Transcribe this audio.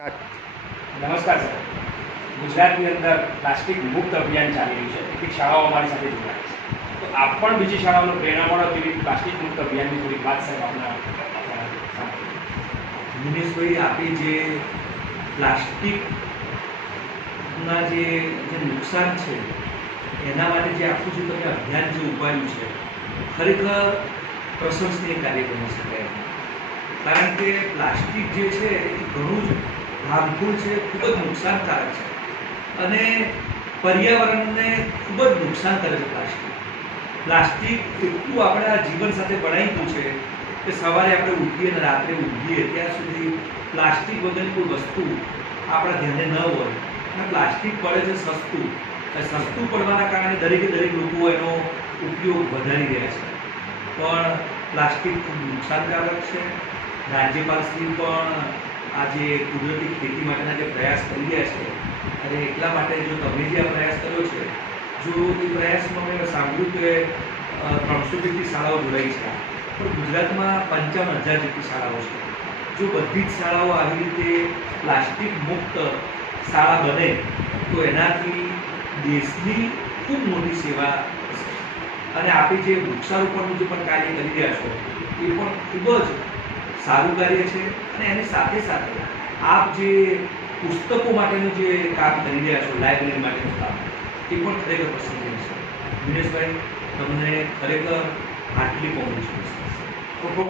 નમસ્કાર, સર. ગુજરાતની અંદર પ્લાસ્ટિક મુક્ત અભિયાન ચાલી રહ્યું છે. કેટલીક શાળાઓ અમારી સાથે જોડાય છે. તો આપ પણ બીજી શાળાઓનો પ્રેરણા મળો તેવી પ્લાસ્ટિક મુક્ત અભિયાનની થોડીક વાત સાહેબ આપના દિનેશભાઈ આપે જે પ્લાસ્ટિકના જે જે નુકસાન છે, એના માટે જે આખું જે તમે અભિયાન જે ઉપાડ્યું છે, ખરેખર પ્રશંસનીય કાર્ય ગણી શકાય. કારણ કે પ્લાસ્ટિક જે છે, એ ઘણું જ હાર્મફુલ છે, ખૂબ જ નુકસાનકારક છે. અને પર્યાવરણને ખૂબ જ નુકસાન કરે છે પ્લાસ્ટિક. પ્લાસ્ટિક એટલું આપણા જીવન સાથે બનાવ્યું છે કે સવારે આપણે ઉઠીએ અને રાત્રે ઊંઘીએ ત્યાં સુધી પ્લાસ્ટિક વગરની કોઈ વસ્તુ આપણા ધ્યાને ન હોય. અને પ્લાસ્ટિક પડે છે સસ્તું. અને સસ્તું પડવાના કારણે દરેકે દરેક લોકો એનો ઉપયોગ વધારી રહ્યા છે. પણ પ્લાસ્ટિક ખૂબ નુકસાનકારક છે. રાજ્યપાલશ્રી પણ આજે કુદરતી ખેતી માટેના જે પ્રયાસ કરી રહ્યા છે, અને એટલા માટે જો તમે જે આ પ્રયાસ કર્યો છે, જો એ પ્રયાસમાં મેં સાંભળ્યું કે ત્રણસો જેટલી શાળાઓ જોડાઈ છે પણ ગુજરાતમાં પંચાવન હજાર જેટલી શાળાઓ છે. જો બધી જ શાળાઓ આવી રીતે પ્લાસ્ટિક મુક્ત શાળા બને, તો એનાથી દેશની ખૂબ મોટી સેવા અને આપણે જે વૃક્ષારોપણનું જે પણ કાર્ય કરી રહ્યા છો, એ પણ ખૂબ જ સારું કાર્ય છે અને એની સાથે સાથે આપ જે પુસ્તકો માટેનું જે કામ કરી રહ્યા છો લાઇબ્રેરી માટેનું કામ, એ પણ ખરેખર પસંદગી છે. દિનેશભાઈ તમને ખરેખર આટલી ખૂબ